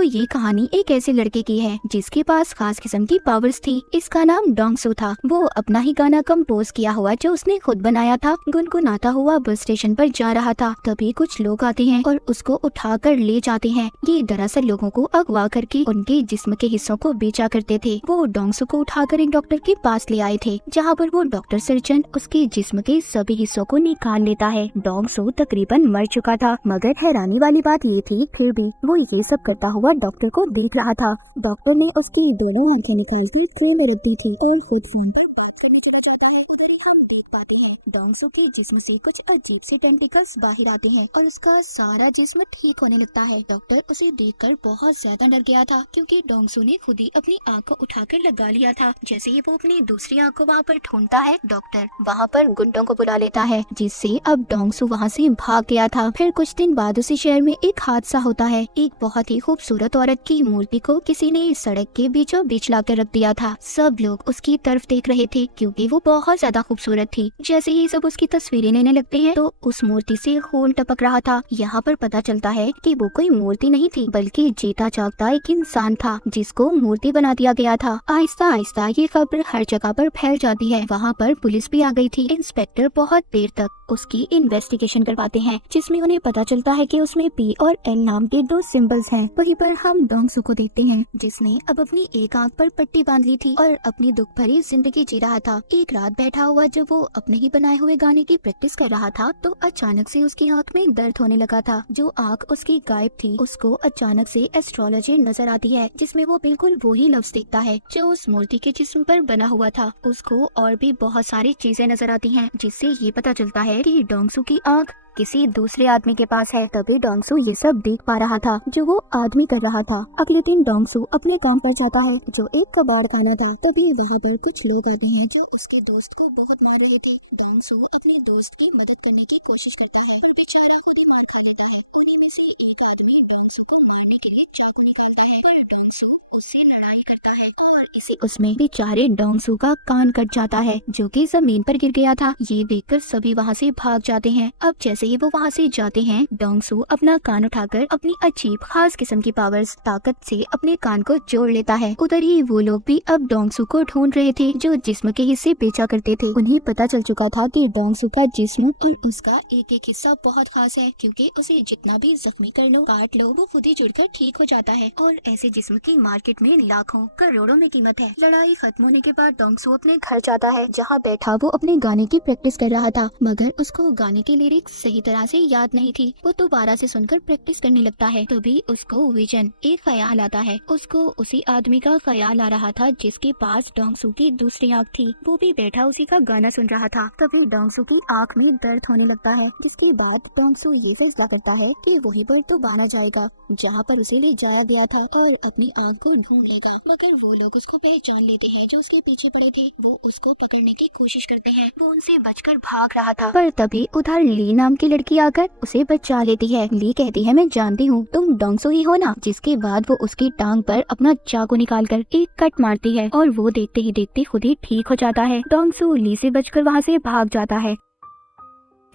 तो ये कहानी एक ऐसे लड़के की है जिसके पास खास किस्म की पावर्स थी। इसका नाम डोंगसू था। वो अपना ही गाना कंपोज किया हुआ जो उसने खुद बनाया था गुनगुनाता हुआ बस स्टेशन पर जा रहा था। तभी कुछ लोग आते हैं और उसको उठाकर ले जाते हैं। ये दरअसल लोगों को अगवा करके उनके जिस्म के हिस्सों को बेचा करते थे। वो डोंगसू को उठाकर एक डॉक्टर के पास ले आए थे, जहाँ पर वो डॉक्टर सर्जन उसके जिस्म के सभी हिस्सों को निकाल लेता है। डोंगसू तकरीबन मर चुका था, मगर हैरानी वाली बात ये थी फिर भी वो ये सब करता हुआ डॉक्टर को देख रहा था। डॉक्टर ने उसकी दोनों आंखें निकाल कर ट्रे में रख दी थी और खुद फोन पर बात करने चला जाता है। उधर ही हम देख पाते हैं डोंगसू के जिस्म से कुछ अजीब से टेंटिकल्स बाहर आते हैं और उसका सारा जिस्म ठीक होने लगता है। डॉक्टर उसे देखकर बहुत ज्यादा डर गया था, क्योंकि डोंगसू ने खुद ही अपनी आंख को उठाकर लगा लिया था। जैसे ही वो अपनी दूसरी आंख को वहाँ पर ढूंढता है, डॉक्टर वहाँ पर गुंडों को बुला लेता है, जिससे अब डोंगसू वहाँ से भाग गया था। फिर कुछ दिन बाद उसी शहर में एक हादसा होता है। एक बहुत ही खूबसूरत औरत की मूर्ति को किसी ने सड़क के बीचों बीच लाकर रख दिया था। सब लोग उसकी तरफ देख रहे थे क्योंकि वो बहुत ज्यादा खूबसूरत थी। जैसे ही सब उसकी तस्वीरें लेने लगते हैं तो उस मूर्ति से खून टपक रहा था। यहाँ पर पता चलता है कि वो कोई मूर्ति नहीं थी, बल्कि जीता जागता एक इंसान था जिसको मूर्ति बना दिया गया था। आहिस्ता आहिस्ता ये खबर हर जगह पर फैल जाती है। वहाँ पर पुलिस भी आ गई थी। इंस्पेक्टर बहुत देर तक उसकी इन्वेस्टिगेशन करवाते हैं, जिसमें उन्हें पता चलता है कि उसमें पी और एल नाम के दो सिंबल्स हैं। वहीं पर हम डोंगसू को देखते हैं, जिसने अब अपनी एक आंख पर पट्टी बांध ली थी और अपनी दुख भरी जिंदगी जी रहा था। एक रात बैठा हुआ जब वो अपने ही बनाए हुए गाने की प्रैक्टिस कर रहा था तो अचानक से उसकी आंख में दर्द होने लगा था। जो आंख उसकी गायब थी उसको अचानक से एस्ट्रोलॉजी नजर आती है, जिसमें वो बिल्कुल वही लफ्ज देखता है जो उस मूर्ति के जिस्म पर बना हुआ था। उसको और भी बहुत सारी चीजें नजर आती हैं, जिससे ये पता चलता है कि डोंगसू की आंख किसी दूसरे आदमी के पास है। तभी डोंगसू ये सब देख पा रहा था जो वो आदमी कर रहा था। अगले दिन डोंगसू अपने काम पर जाता है जो एक कबाड़ खाना था। तभी वहाँ पर कुछ लोग आते हैं जो उसके दोस्त को बहुत मार रहे थे। डोंगसू अपने दोस्त की मदद करने की कोशिश करता है और बेचारा खुद ही मार खा लेता है। उन्हीं में से एक आदमी डोंगसू को मारने के लिए चाकू निकालता है और डोंगसू उससे लड़ाई करता है और इसी उसमें बेचारे डोंगसू का कान कट जाता है, जो कि जमीन पर गिर गया था। ये देखकर सभी वहाँ से भाग जाते हैं। अब जैसे ही वो वहाँ से जाते हैं, डोंगसू अपना कान उठाकर अपनी अजीब खास किस्म की पावर्स ताकत से अपने कान को जोड़ लेता है। उधर ही वो लोग भी अब डोंगसू को ढूंढ रहे थे जो जिस्म के हिस्से बेचा करते थे। उन्हें पता चल चुका था कि डोंगसू का जिस्म और उसका एक एक हिस्सा बहुत खास है, क्योंकि उसे जितना भी जख्मी कर लो काट लो वो खुद ही जुड़कर ठीक हो जाता है। और ऐसे जिस्म की मार्केट में लाखों करोड़ों में कीमत है। लड़ाई खत्म होने के बाद डोंगसू अपने घर जाता है, जहाँ बैठा वो अपने गाने की प्रैक्टिस कर रहा था, मगर उसको गाने की लिरिक्स सही तरह से याद नहीं थी। वो दोबारा से सुनकर प्रैक्टिस करने लगता है। तभी उसको विजन एक ख्याल आता है। उसको उसी आदमी का ख्याल आ रहा था जिसके पास डोंगसू की दूसरी आंख थी। वो भी बैठा उसी का गाना सुन रहा था। तभी डोंगसू की आंख में दर्द होने लगता है, जिसके बाद डोंगसू ये फैसला करता है कि वहीं पर तो बाना जाएगा जहाँ पर उसे ले जाया गया था और अपनी आंख को ढूंढेगा। मगर वो लोग उसको पहचान लेते हैं जो उसके पीछे पड़े थे। वो उसको पकड़ने की कोशिश करते हैं। वो उनसे बचकर भाग रहा था, पर तभी उधर ली नाम की लड़की आकर उसे बचा लेती है। ली कहती है, मैं जानती हूँ तुम डोंगसू ही हो ना। जिसके बाद वो उसकी टांग पर अपना चाकू निकालकर एक कट मारती है और वो देखते ही देखते खुद ही ठीक हो जाता है। डोंगसू ली से बचकर वहाँ से भाग जाता है।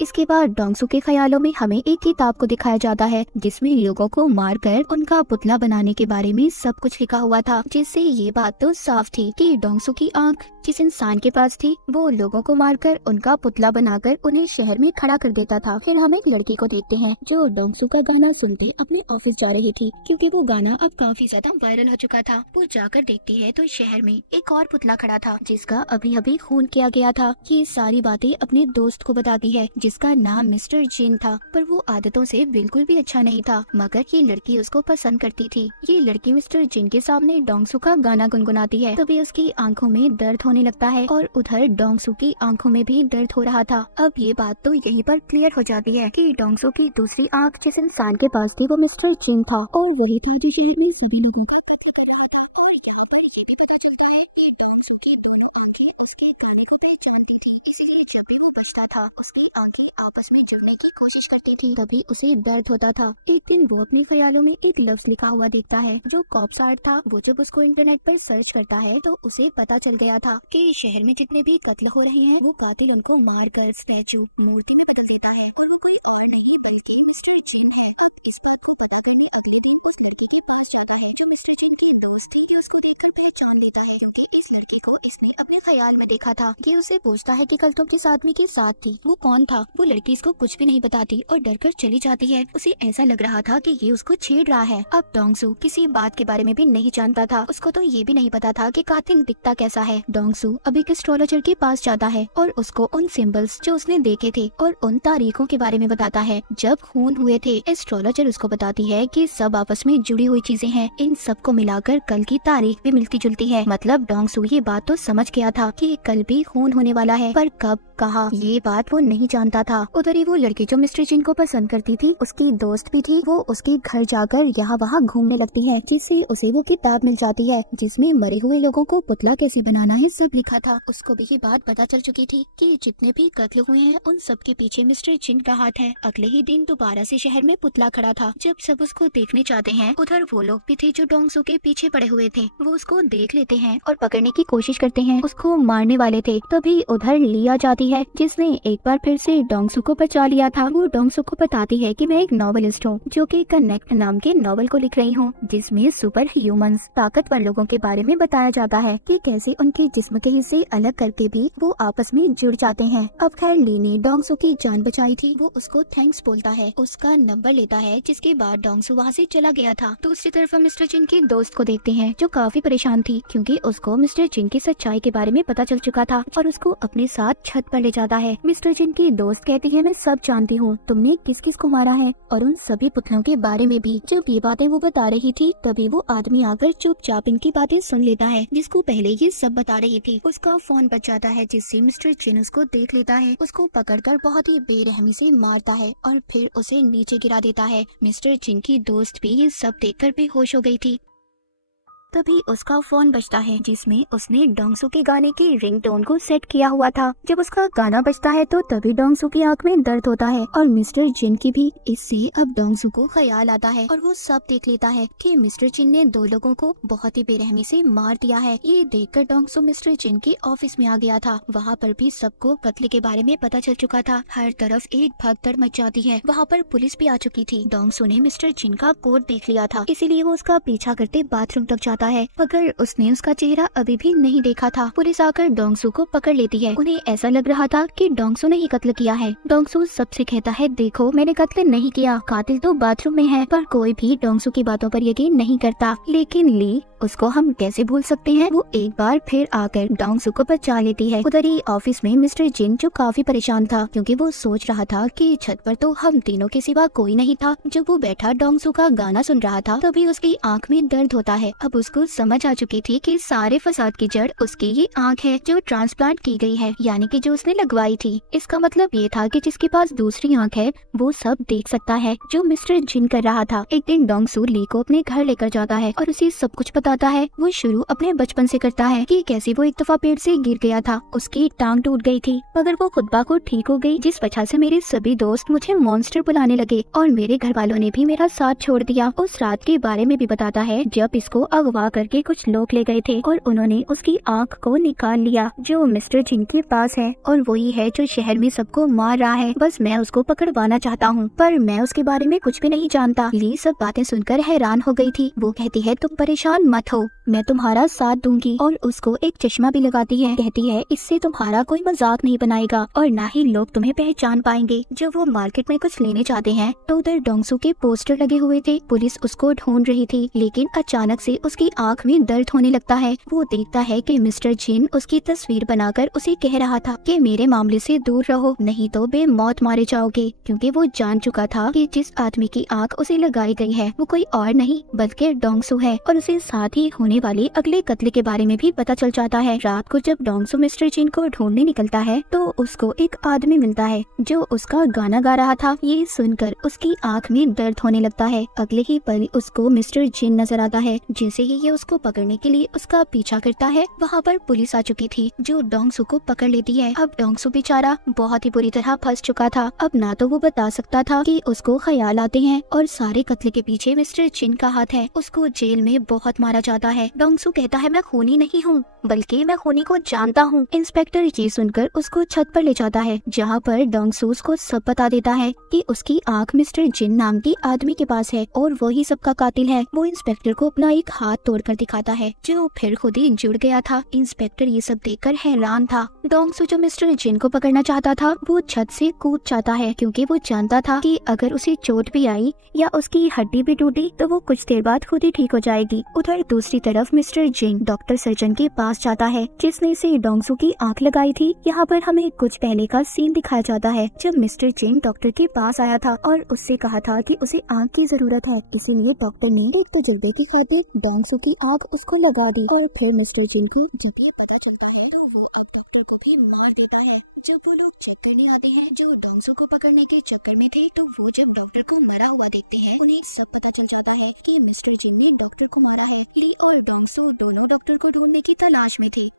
इसके बाद डोंगसू के ख्यालों में हमें एक किताब को दिखाया जाता है, जिसमें लोगों को मारकर उनका पुतला बनाने के बारे में सब कुछ लिखा हुआ था, जिससे ये बात तो साफ थी कि डोंगसू की आंख जिस इंसान के पास थी वो लोगों को मारकर उनका पुतला बनाकर उन्हें शहर में खड़ा कर देता था। फिर हम एक लड़की को देखते हैं जो डोंगसू का गाना सुनते अपने ऑफिस जा रही थी, क्योंकि वो गाना अब काफी ज्यादा वायरल हो चुका था। वो जाकर देखती है तो शहर में एक और पुतला खड़ा था जिसका अभी अभी खून किया गया था। ये सारी बातें अपने दोस्त को बताती है जिसका नाम मिस्टर जिन था, पर वो आदतों से बिल्कुल भी अच्छा नहीं था, मगर ये लड़की उसको पसंद करती थी। ये लड़की मिस्टर जिन के सामने डोंगसू का गाना गुनगुनाती है। तभी उसकी आंखों में दर्द होने लगता है और उधर डोंगसू की आंखों में भी दर्द हो रहा था। अब ये बात तो यहीं पर क्लियर हो जाती है कि डोंगसू की दूसरी आंख जिस इंसान के पास थी वो मिस्टर जिन था और वही था जो शहर में सभी लोगों का कत्ल कर रहा था। और यहाँ पर ये भी पता चलता है कि डोंगसू की दोनों आंखें उसके गाने को पहचानती थी, इसलिए जब भी वो बचता था उसकी आंखें आपस में जुड़ने की कोशिश करती थी। तभी उसे दर्द होता था। एक दिन वो अपने ख्यालों में एक लफ्ज लिखा हुआ देखता है जो कॉप्स आर्ट था। वो जब उसको इंटरनेट पर सर्च करता है तो उसे पता चल गया था कि शहर में जितने भी कत्ल हो रहे हैं वो कातिल उनको मारकर स्टैचू मूर्ति में बदल देता है और वो कोई और नहीं बल्कि मिस्टर जिन है। अब इस बात को पता करने अगले दिन उस लड़की के पास जाता दोस्त थी कि उसको देखकर पहचान लेता है क्योंकि इस लड़के को इसने अपने ख्याल में देखा था। ये उसे पूछता है कि कल तुम जिस आदमी के साथ थी वो कौन था। वो लड़की इसको कुछ भी नहीं बताती और डरकर चली जाती है। उसे ऐसा लग रहा था कि ये उसको छेड़ रहा है। अब डोंगसू किसी बात के बारे में भी नहीं जानता था। उसको तो ये भी नहीं पता था कि कातिल दिखता कैसा है। डोंगसू अब एक एस्ट्रोलॉजर के पास जाता है और उसको उन सिंबल्स जो उसने देखे थे और उन तारीखों के बारे में बताता है जब खून हुए थे। एस्ट्रोलॉजर उसको बताती है कि सब आपस में जुड़ी हुई चीजें हैं। इन सब को मिलाकर कल की तारीख भी मिलती जुलती है। मतलब डोंगसू ये बात तो समझ गया था कि कल भी खून होने वाला है, पर कब कहा ये बात वो नहीं जानता था। उधर ही वो लड़की जो मिस्टर जिन को पसंद करती थी उसकी दोस्त भी थी। वो उसके घर जाकर यहाँ वहाँ घूमने लगती है, जिससे उसे वो किताब मिल जाती है जिसमें मरे हुए लोगों को पुतला कैसे बनाना है सब लिखा था। उसको भी ये बात पता चल चुकी थी कि जितने भी कत्ल हुए हैं उन सब के पीछे मिस्टर जिन का हाथ है। अगले ही दिन दोबारा से शहर में पुतला खड़ा था। जब सब उसको देखने चाहते हैं उधर वो लोग भी थे जो डोंगसू के पीछे पड़े हुए थे। वो उसको देख लेते हैं और पकड़ने की कोशिश करते हैं। उसको मारने वाले थे तभी उधर लिया जाती है जिसने एक बार फिर से डोंगसू को बचा लिया था। वो डोंगसू को बताती है कि मैं एक नॉवेलिस्ट हूँ जो कि कनेक्ट नाम के नॉवल को लिख रही हूँ जिसमें सुपर ह्यूमंस ताकतवर लोगों के बारे में बताया जाता है कि कैसे उनके जिस्म के हिस्से अलग करके भी वो आपस में जुड़ जाते हैं। अब खैर ली ने डोंगसू की जान बचाई थी। वो उसको थैंक्स बोलता है, उसका नंबर लेता है, जिसके बाद डोंगसू वहाँ से चला गया था। दूसरी तरफ हम मिस्टर जिन की दोस्त को देखते हैं जो काफी परेशान थी क्योंकि उसको मिस्टर जिन की सच्चाई के बारे में पता चल चुका था और उसको अपने साथ छत पर ले जाता है। मिस्टर जिन की दोस्त कहती है मैं सब जानती हूँ, तुमने किस किस को मारा है और उन सभी पुतलों के बारे में भी। जब ये बातें वो बता रही थी तभी वो आदमी आकर चुपचाप इनकी बातें सुन लेता है जिसको पहले ये सब बता रही थी। उसका फोन बच जाता है जिससे मिस्टर जिन उसको देख लेता है। उसको पकड़कर बहुत ही बेरहमी से मारता है और फिर उसे नीचे गिरा देता है। मिस्टर जिन की दोस्त भी ये सब देखकर बेहोश हो गई थी। तभी उसका फोन बजता है जिसमें उसने डोंगसू के गाने की रिंगटोन को सेट किया हुआ था। जब उसका गाना बजता है तो तभी डोंगसू की आंख में दर्द होता है और मिस्टर जिन की भी। इससे अब डोंगसू को ख्याल आता है और वो सब देख लेता है कि मिस्टर जिन ने दो लोगों को बहुत ही बेरहमी से मार दिया है। ये देखकर डोंगसू मिस्टर जिन के ऑफिस में आ गया था। वहाँ पर भी सबको कत्ल के बारे में पता चल चुका था। हर तरफ एक भगदड़ मच जाती है। वहाँ पर पुलिस भी आ चुकी थी। डोंगसू ने मिस्टर जिन का कोट देख लिया था, इसीलिए वो उसका पीछा करते बाथरूम तक जाता है, मगर उसने उसका चेहरा अभी भी नहीं देखा था। पुलिस आकर डोंगसू को पकड़ लेती है। उन्हें ऐसा लग रहा था कि डोंगसू ने ही कत्ल किया है। डोंगसू सबसे कहता है देखो मैंने कत्ल नहीं किया, कातिल तो बाथरूम में है। पर कोई भी डोंगसू की बातों पर यकीन नहीं करता। लेकिन ली उसको हम कैसे भूल सकते हैं। वो एक बार फिर आकर डोंगसू को बचा लेती है। उधर ही ऑफिस में मिस्टर जिन जो काफी परेशान था क्योंकि वो सोच रहा था कि छत पर तो हम तीनों के सिवा कोई नहीं था। जब वो बैठा डोंगसू का गाना सुन रहा था तभी उसकी आंख में दर्द होता है। अब उसको समझ आ चुकी थी कि सारे फसाद की जड़ उसकी ही आंख है जो ट्रांसप्लांट की गई है, यानी कि जो उसने लगवाई थी। इसका मतलब ये था कि जिसके पास दूसरी आंख है वो सब देख सकता है जो मिस्टर जिन कर रहा था। एक दिन डोंगसू ली को अपने घर लेकर जाता है और उसे सब कुछ बताता है। वो शुरू अपने बचपन से करता है कि कैसे वो एक दफा पेड़ से गिर गया था, उसकी टांग टूट गई थी, मगर वो खुद ब खुद ठीक हो गई, जिस वजह से मेरे सभी दोस्त मुझे मॉन्स्टर बुलाने लगे और मेरे घर वालों ने भी मेरा साथ छोड़ दिया। उस रात के बारे में भी बताता है जब इसको अगवा करके कुछ लोग ले गए थे और उन्होंने उसकी आंख को निकाल लिया जो मिस्टर जिन के पास है और वही है जो शहर में सबको मार रहा है। बस मैं उसको पकड़वाना चाहता हूँ पर मैं उसके बारे में कुछ भी नहीं जानता। ली सब बातें सुनकर हैरान हो गई थी। वो कहती है तुम परेशान मत हो, मैं तुम्हारा साथ दूंगी, और उसको एक चश्मा भी लगाती है। कहती है इससे तुम्हारा कोई मजाक नहीं बनाएगा और ना ही लोग तुम्हें पहचान पाएंगे। जब वो मार्केट में कुछ लेने जाते हैं तो उधर डोंगसू के पोस्टर लगे हुए थे। पुलिस उसको ढूंढ रही थी लेकिन अचानक से उसकी आंख में दर्द होने लगता है। वो देखता है कि मिस्टर जिन उसकी तस्वीर बनाकर उसे कह रहा था कि मेरे मामले से दूर रहो नहीं तो बेमौत मारे जाओगे, क्योंकि वो जान चुका था कि जिस आदमी की आंख उसे लगाई गई है वो कोई और नहीं बल्कि डोंगसू है और उसे साथ ही होने वाले अगले कत्ल के बारे में भी पता चल जाता है। रात को जब डोंगसू मिस्टर जिन को ढूंढने निकलता है तो उसको एक आदमी मिलता है जो उसका गाना गा रहा था। ये सुनकर उसकी आंख में दर्द होने लगता है। अगले ही पल उसको मिस्टर जिन नजर आता है। जैसे ही ये उसको पकड़ने के लिए उसका पीछा करता है वहाँ पर पुलिस आ चुकी थी जो डोंगसू को पकड़ लेती है। अब डोंगसू बेचारा बहुत ही बुरी तरह फंस चुका था। अब ना तो वो बता सकता था कि उसको ख्याल आते हैं और सारे कत्ल के पीछे मिस्टर जिन का हाथ है। उसको जेल में बहुत मारा जाता है। डोंगसू कहता है मैं खूनी नहीं हूँ बल्कि मैं खूनी को जानता हूँ। इंस्पेक्टर ये सुनकर उसको छत पर ले जाता है जहाँ पर डोंगसू उसको सब बता देता है कि उसकी आंख मिस्टर जिन नाम के आदमी के पास है और वही सबका कातिल है। वो इंस्पेक्टर को अपना एक हाथ तोड़कर दिखाता है जो फिर खुद ही जुड़ गया था। इंस्पेक्टर ये सब देखकर हैरान था। डोंगसू जो मिस्टर जिन को पकड़ना चाहता था वो छत से कूद जाता है क्योंकि वो जानता था कि अगर उसे चोट भी आई या उसकी हड्डी भी टूटी तो वो कुछ देर बाद खुद ही ठीक हो जाएगी। उधर दूसरी तरफ मिस्टर जिन डॉक्टर सर्जन के पास जाता है जिसने इसे डोंगसू की आंख लगाई थी। यहाँ पर हमें कुछ पहले का सीन दिखाया जाता है जब मिस्टर जिन डॉक्टर के पास आया था और उससे कहा था कि उसे आंख की जरूरत है, इसीलिए डॉक्टर ने एक तजुर्बे की खातिर डोंगसू की आंख उसको लगा दी। और फिर मिस्टर जिन को जब ये पता चलता है तो वो अब डॉक्टर को भी मार देता है। जब वो लोग चेक करने आते हैं जो डोंगसू को पकड़ने के चक्कर में थे तो वो जब डॉक्टर को मरा हुआ देखते हैं उन्हें सब पता चल जाता है कि मिस्टर जिन ने डॉक्टर को मारा है। ली और डोंगसू दोनों डॉक्टर को ढूंढने की तलाश में थे।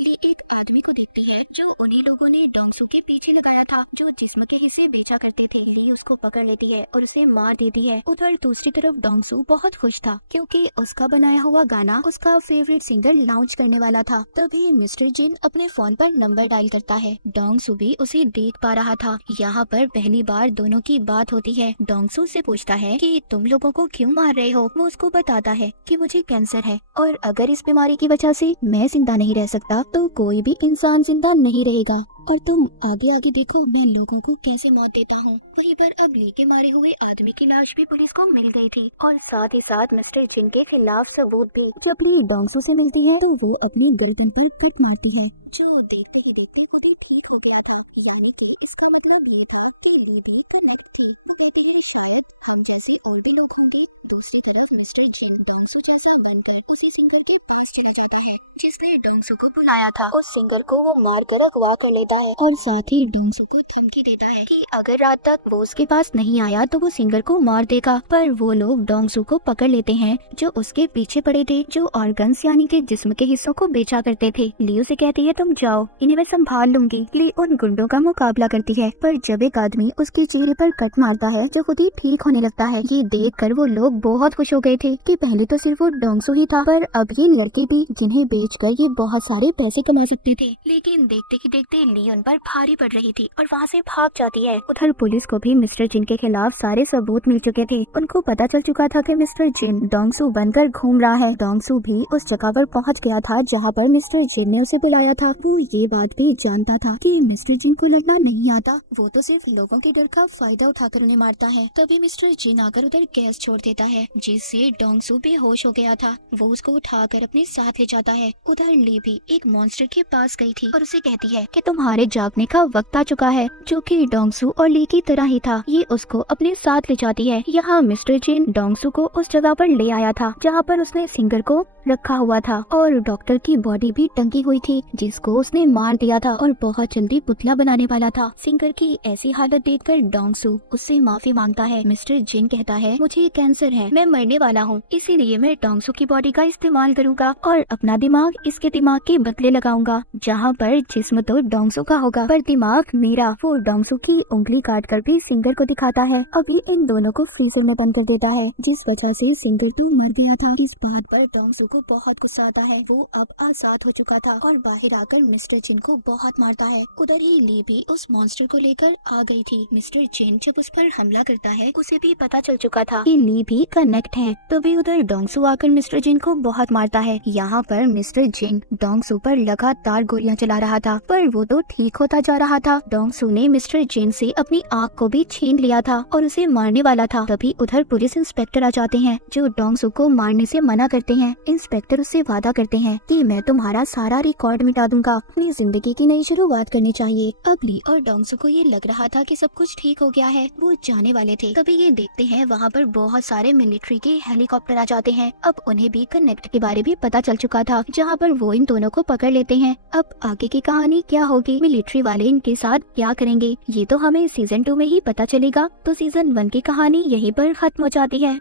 ली एक आदमी को देखती है जो उन्हीं लोगों ने डोंगसू के पीछे लगाया था जो जिस्म के हिस्से बेचा करते थे। ली उसको पकड़ लेती है और उसे मार देती है। उधर दूसरी तरफ डोंगसू बहुत खुश था क्योंकि उसका बनाया हुआ गाना उसका फेवरेट सिंगर लॉन्च करने वाला था। तभी मिस्टर जिन अपने फोन पर नंबर डायल करता है। डोंगसू भी उसे देख पा रहा था। यहाँ पर पहली बार दोनों की बात होती है। डोंगसू से पूछता है कि तुम लोगों को क्यों मार रहे हो। वो उसको बताता है कि मुझे कैंसर है और अगर इस बीमारी की वजह से मैं जिंदा नहीं रह सकता तो कोई भी इंसान जिंदा नहीं रहेगा। और तुम आगे आगे देखो मैं लोगों को कैसे मौत देता हूँ। वहीं पर अब ली के मारे हुए आदमी की लाश भी पुलिस को मिल गई थी और साथ ही साथ मिस्टर जिन के खिलाफ सबूत भी। जब ली डोंगसू से मिलती है तो वो अपनी गर्दन पर कट मारती है जो देखते ही देखते खुद ही ठीक हो गया था। यानी कि इसका मतलब ये था कि ली भी कनेक्ट थी। वो कहती है शायद हम जैसे और भी लोग होंगे। दूसरी तरफ मिस्टर जिन डोंगसू जैसा बनकर उसी सिंगर के पास चला जाता है जिसने डोंगसू को बुलाया था। उस सिंगर को वो मार कर अगवा कर लेता है और साथ ही डोंगसू को धमकी देता है कि अगर रात तक वो उसके पास नहीं आया तो वो सिंगर को मार देगा। पर वो लोग डोंगसू को पकड़ लेते हैं जो उसके पीछे पड़े थे जो ऑर्गन्स यानी कि जिस्म के हिस्सों को बेचा करते थे। ली उसे कहती है तुम जाओ, इन्हें मैं संभाल लूंगी। ली उन गुंडों का मुकाबला करती है पर जब एक आदमी उसके चेहरे पर कट मारता है जो खुद ही ठीक होने लगता है। ये देख कर वो लोग बहुत खुश हो गए थे कि पहले तो सिर्फ वो डोंगसू ही था पर अब ये लड़के भी जिन्हें बेचकर ये बहुत सारे पैसे कमा सकते थे। लेकिन देखते ही देखते ली उन पर भारी पड़ रही थी और वहाँ से भाग जाती है। उधर पुलिस को भी मिस्टर जिन के खिलाफ सारे सबूत मिल चुके थे। उनको पता चल चुका था कि मिस्टर जिन डोंगसू बनकर घूम रहा है। डोंगसू भी उस जगह पर पहुँच गया था जहाँ पर मिस्टर जिन ने उसे बुलाया था। वो ये बात भी जानता था कि मिस्टर जिन को लड़ना नहीं आता, वो तो सिर्फ लोगों के डर का फायदा उठाकर उन्हें मारता है। तभी मिस्टर जिन आकर उधर गैस छोड़ देता है जिससे डोंगसू बेहोश हो गया था। वो उसको उठाकर अपने साथ ले जाता है। उधर ली भी एक मॉन्स्टर के पास गई थी और उसे कहती है कि तुम्हारे जागने का वक्त आ चुका है, जो कि डोंगसू और ली की तरह ही था। ये उसको अपने साथ ले जाती है। यहाँ मिस्टर जिन डोंगसू को उस जगह पर ले आया था जहाँ पर उसने सिंगर को रखा हुआ था और डॉक्टर की बॉडी भी टंगी हुई थी जिसको उसने मार दिया था और बहुत जल्दी पुतला बनाने वाला था। सिंगर की ऐसी हालत देखकर डोंगसू उससे माफी मांगता है। मिस्टर जिन कहता है मुझे कैंसर है, मैं मरने वाला हूँ, इसीलिए मैं डोंगसू की बॉडी का इस्तेमाल करूंगा और अपना दिमाग इसके दिमाग के बदले लगाऊंगा। जहाँ पर जिस्म तो डोंगसू का होगा पर दिमाग मेरा। वो डोंगसू की उंगली काट कर भी सिंगर को दिखाता है। अभी इन दोनों को फ्रीजर में बंद कर देता है जिस वजह से सिंगर तो मर गया था। इस बात पर डोंगसू को बहुत गुस्सा आता है। वो अब आजाद हो चुका था और बाहर आकर मिस्टर जिन को बहुत मारता है। उधर ही ली भी उस मॉन्स्टर को लेकर आ गई थी। मिस्टर जिन जब उस पर हमला करता है उसे भी पता चल चुका था कि ली भी कनेक्ट है। तभी उधर डोंगसू आकर मिस्टर जिन को बहुत मारता है। यहाँ पर मिस्टर जिन डोंगसू पर लगातार गोलियां चला रहा था पर वो तो ठीक होता जा रहा था। डोंगसू ने मिस्टर जिन से अपनी आँख को भी छीन लिया था और उसे मारने वाला था। तभी उधर पुलिस इंस्पेक्टर आ जाते हैं जो डोंगसू को मारने से मना करते हैं। इंस्पेक्टर उससे वादा करते हैं कि मैं तुम्हारा सारा रिकॉर्ड मिटा दूंगा, अपनी जिंदगी की नई शुरुआत करनी चाहिए। अब ली और डोंगसू को ये लग रहा था कि सब कुछ ठीक हो गया है, वो जाने वाले थे। तभी ये देखते हैं वहाँ पर बहुत सारे मिलिट्री के हेलीकॉप्टर आ जाते हैं। अब उन्हें भी कनेक्ट के बारे में पता चल चुका था जहाँ पर वो इन दोनों को पकड़ लेते हैं। अब आगे की कहानी क्या होगी, मिलिट्री वाले इनके साथ क्या करेंगे, ये तो हमें सीजन 2 में ही पता चलेगा। तो सीजन 1 की कहानी यहीं पर खत्म हो जाती है।